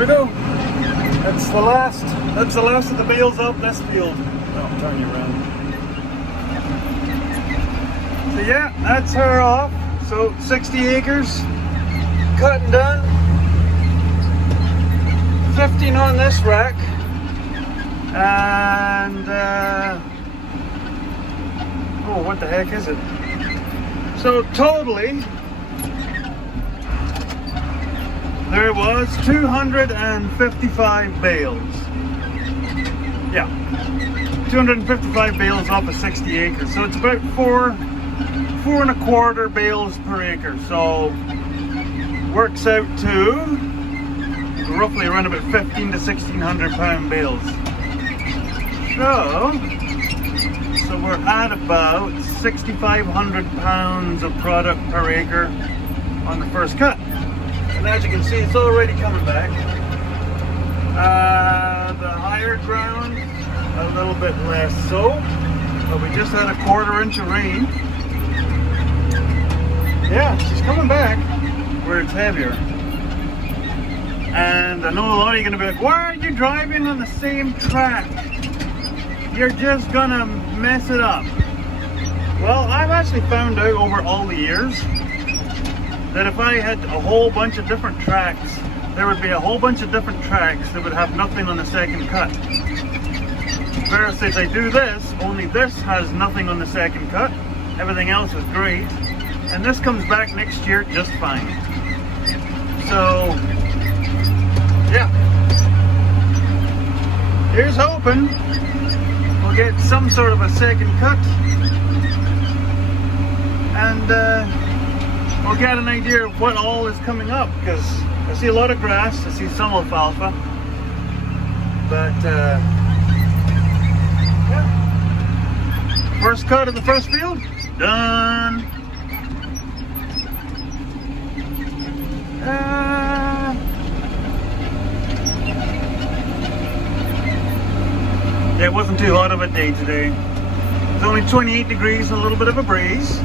we go. That's the last of the bales up this field. Oh, turn you around. So yeah, that's her off. So 60 acres, cut and done. 15 on this rack. And oh, what the heck is it? So totally, there was 255 bales. Yeah, 255 bales off of 60 acres. So it's about four and a quarter bales per acre. So works out to roughly around about 15 to 1600 pound bales. So we're at about 6,500 pounds of product per acre on the first cut. And as you can see, it's already coming back. The higher ground, a little bit less so, but we just had a 1/4 inch of rain. Yeah, she's coming back where it's heavier. And I know a lot of you are going to be like, why are you driving on the same track? You're just gonna mess it up. Well, I've actually found out over all the years that if I had a whole bunch of different tracks, there would be a whole bunch of different tracks that would have nothing on the second cut. Whereas if I do this, only this has nothing on the second cut. Everything else is great. And this comes back next year just fine. So, yeah. Here's hoping we'll get some sort of a second cut. And we'll get an idea of what all is coming up, because I see a lot of grass, I see some alfalfa, but yeah. First cut of the first field, done. It wasn't too hot of a day today. It was only 28 degrees and a little bit of a breeze.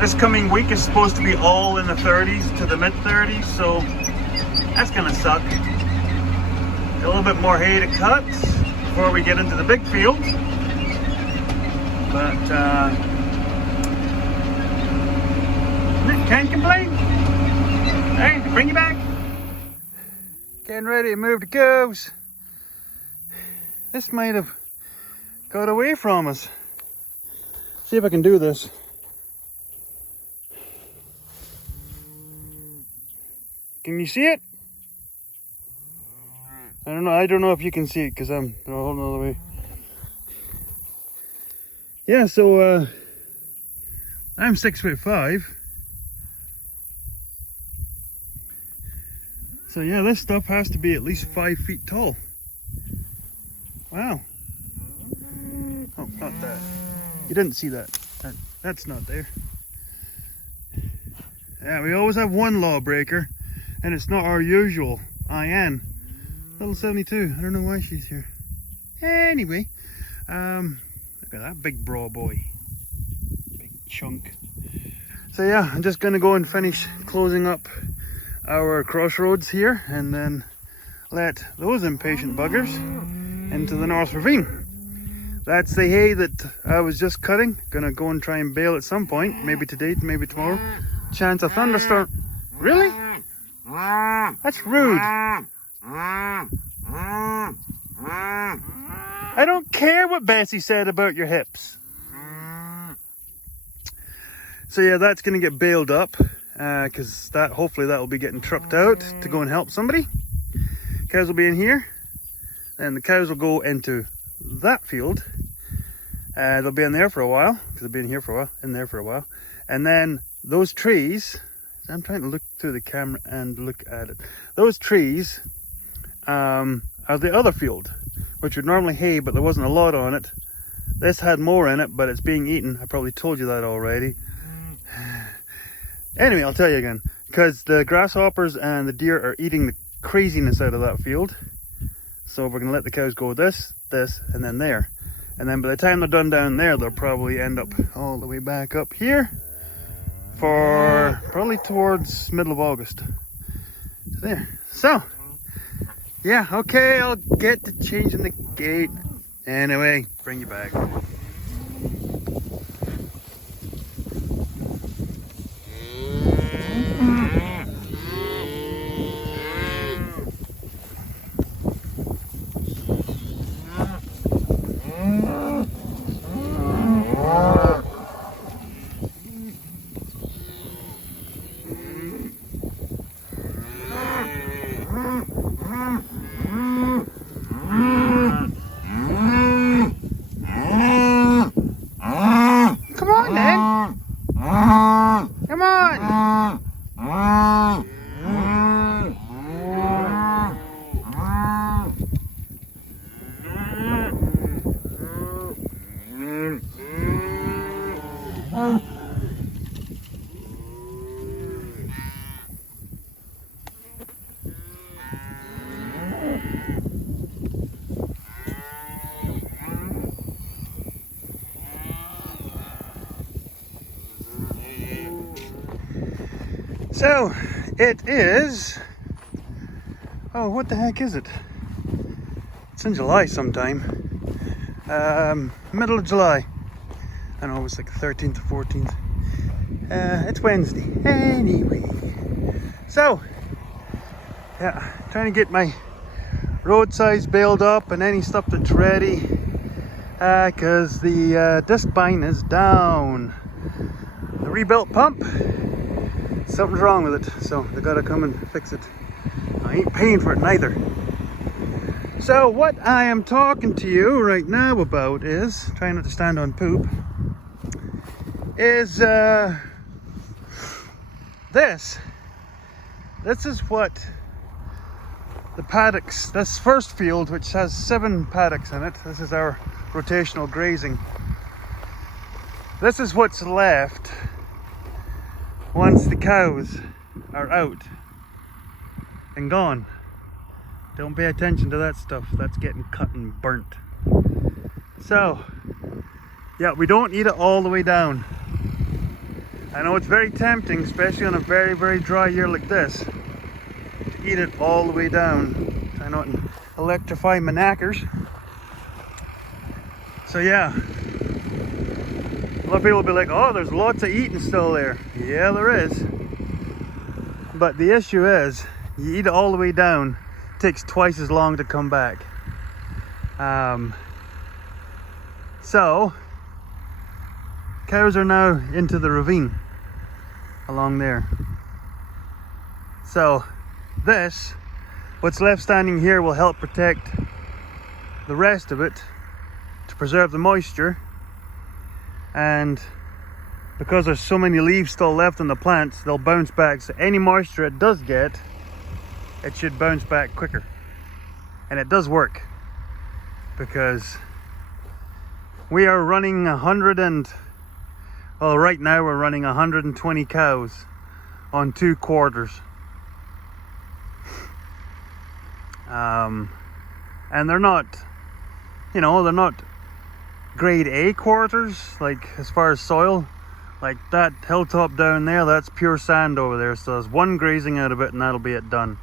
This coming week is supposed to be all in the 30s to the mid 30s, so that's gonna suck. A little bit more hay to cut before we get into the big field. But can't complain. Hey, bring you back. Getting ready to move the cows. This might have got away from us. See if I can do this. Can you see it? I don't know if you can see it because I'm a whole nother way. Yeah, so I'm 6'5". So yeah, this stuff has to be at least 5 feet tall. Wow. Oh, not that. You didn't see that. That's not there. Yeah, we always have one lawbreaker, and it's not our usual IN. Little 72. I don't know why she's here. Anyway, look at that big bra boy. Big chunk. So yeah, I'm just gonna go and finish closing up our crossroads here, and then let those impatient buggers into the North Ravine. That's the hay that I was just cutting. Gonna go and try and bale at some point, maybe today, maybe tomorrow. Chance of thunderstorm. Really? That's rude. I don't care what Bessie said about your hips. So yeah, that's gonna get baled up, because hopefully that will be getting trucked out to go and help somebody. Cows will be in here, and the cows will go into that field. They'll be in there for a while, because they've been here for a while, in there for a while. And then those trees, I'm trying to look through the camera and look at it. Those trees are the other field, which would normally hay, but there wasn't a lot on it. This had more in it, but it's being eaten. I probably told you that already. Anyway, I'll tell you again, because the grasshoppers and the deer are eating the craziness out of that field. So we're going to let the cows go this, and then there. And then by the time they're done down there, they'll probably end up all the way back up here. for probably towards middle of August. So there. So, yeah, okay, I'll get to changing the gate. Anyway, bring you back. Come on, then. Come on. So, it is, oh, what the heck is it? It's in July sometime. Middle of July. I don't know, it's like the 13th or 14th. It's Wednesday. Anyway. So, yeah, trying to get my roadsides baled up and any stuff that's ready. Because the disc bind is down. The rebuilt pump, something's wrong with it, so they gotta come and fix it. I ain't paying for it neither. So what I am talking to you right now about is, trying not to stand on poop, is this is what the paddocks, this first field, which has 7 paddocks in it, this is our rotational grazing. This is what's left once the cows are out and gone. Don't pay attention to that stuff, that's getting cut and burnt. So, yeah, we don't eat it all the way down. I know it's very tempting, especially on a very, very dry year like this, to eat it all the way down. Try not to electrify my knackers. So yeah, a lot of people will be like, oh, there's lots of eating still there. Yeah, there is. But the issue is, you eat it all the way down, it takes twice as long to come back. So, cows are now into the ravine along there. So, this, what's left standing here, will help protect the rest of it to preserve the moisture. And because there's so many leaves still left on the plants, they'll bounce back. So any moisture it does get, it should bounce back quicker. And it does work, because we are running right now we're running 120 cows on 2 quarters. And they're not, they're not grade A quarters, like as far as soil. Like that hilltop down there, that's pure sand over there, so there's 1 grazing out of it and that'll be it done.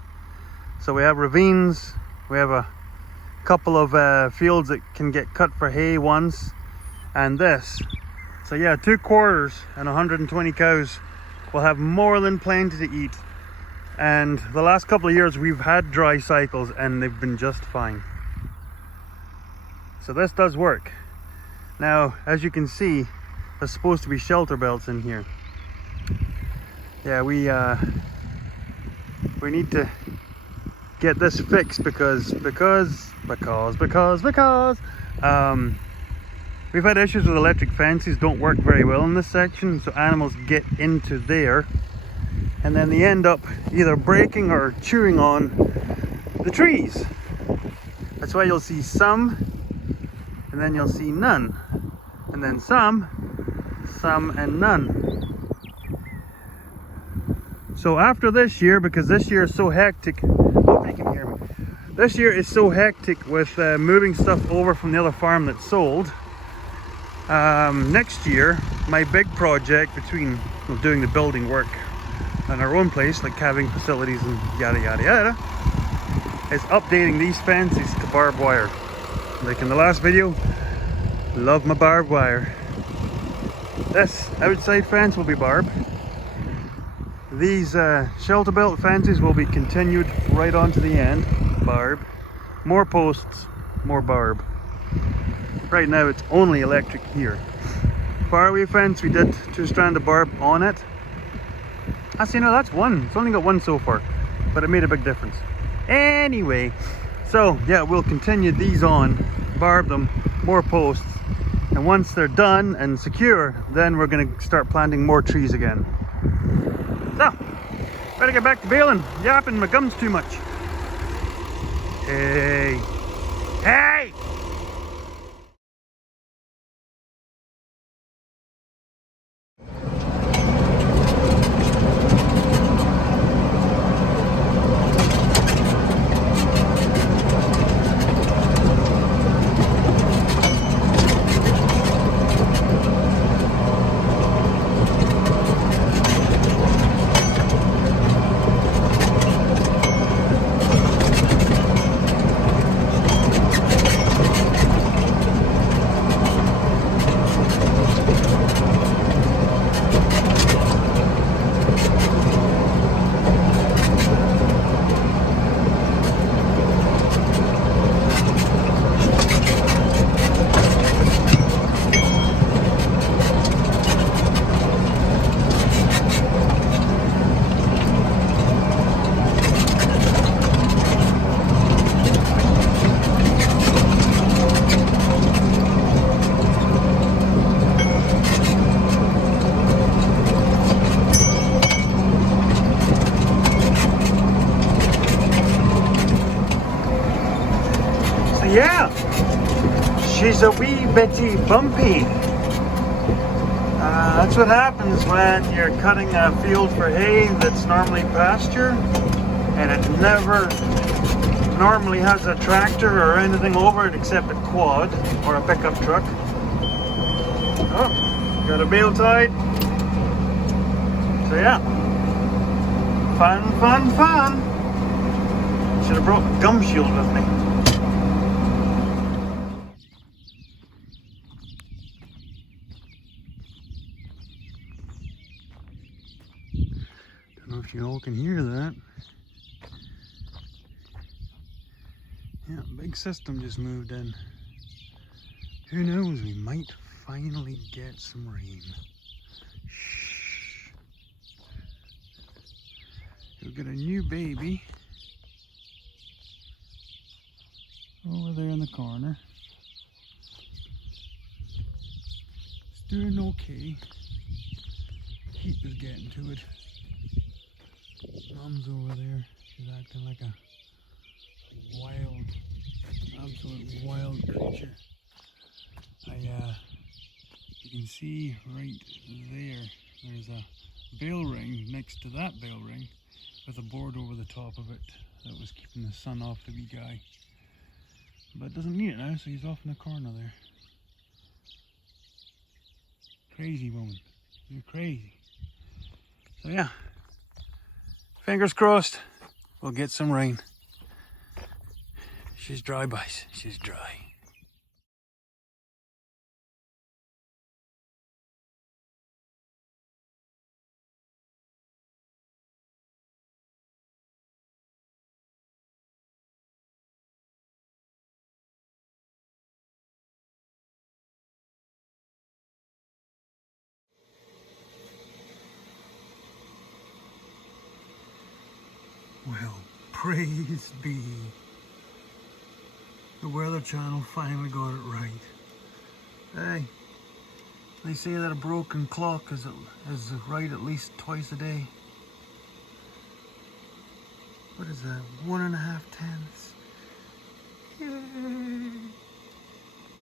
So we have ravines, we have a couple of fields that can get cut for hay once, and this. So yeah, 2 quarters and 120 cows will have more than plenty to eat. And the last couple of years we've had dry cycles and they've been just fine. So this does work. Now, as you can see, there's supposed to be shelter belts in here. Yeah, we need to get this fixed because we've had issues with electric fences, don't work very well in this section, so animals get into there and then they end up either breaking or chewing on the trees. That's why you'll see some, and then you'll see none, and then some and none. So after this year, because this year is so hectic, hope you can hear me. This year is so hectic with moving stuff over from the other farm that's sold. Next year, my big project between doing the building work on our own place, like calving facilities and yada yada yada, is updating these fences to barbed wire. Like in the last video, love my barbed wire. This outside fence will be barbed. These shelter belt fences will be continued right on to the end, barb. More posts, more barb. Right now it's only electric here. Faraway fence, we did 2 strands of barb on it. Actually, no, that's one. It's only got one so far, but it made a big difference. Anyway, so yeah, we'll continue these on, barb them, more posts, and once they're done and secure, then we're going to start planting more trees again. So, better get back to baling. Yapping my gums too much. Hey. Hey! Yeah, she's a wee bitty bumpy. That's what happens when you're cutting a field for hay that's normally pasture, and it never normally has a tractor or anything over it except a quad or a pickup truck. Oh, got a bale tied. So yeah, fun, fun, fun. Should have brought a gum shield with me. Don't know if you all can hear that. Yeah, big system just moved in. Who knows, we might finally get some rain. Shh. We've got a new baby over there in the corner. It's doing okay. Heat is getting to it. Mom's over there. She's acting like a wild, absolute wild creature. You can see right there, there's a bale ring next to that bale ring with a board over the top of it that was keeping the sun off the wee guy. But it doesn't need it now, so he's off in the corner there. Crazy woman. You're crazy. So yeah, fingers crossed, we'll get some rain. She's dry, boys. She's dry. Well, praise be. The Weather Channel finally got it right. Hey, they say that a broken clock is right at least twice a day. What is that? 1.5 tenths. Yay!